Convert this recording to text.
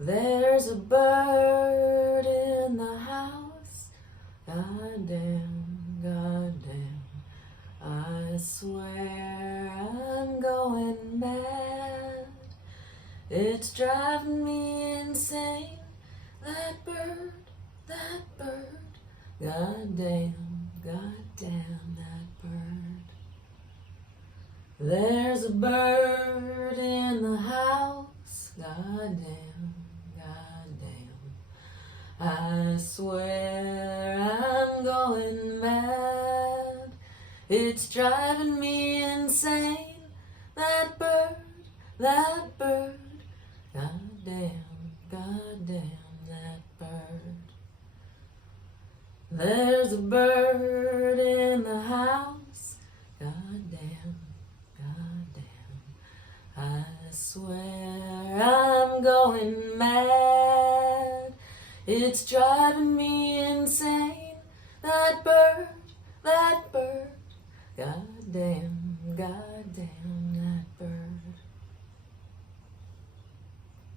There's a bird in the house. Goddamn, goddamn. I swear I'm going mad. It's driving me insane. That bird, that bird. Goddamn, goddamn, that bird. There's a bird in the house. Goddamn, goddamn. I swear I'm going mad. It's driving me insane. That bird, that bird. Goddamn, goddamn, that bird. There's a bird in the house. Goddamn, goddamn. I swear I'm going mad. It's driving me insane. That bird, that bird. Goddamn, goddamn.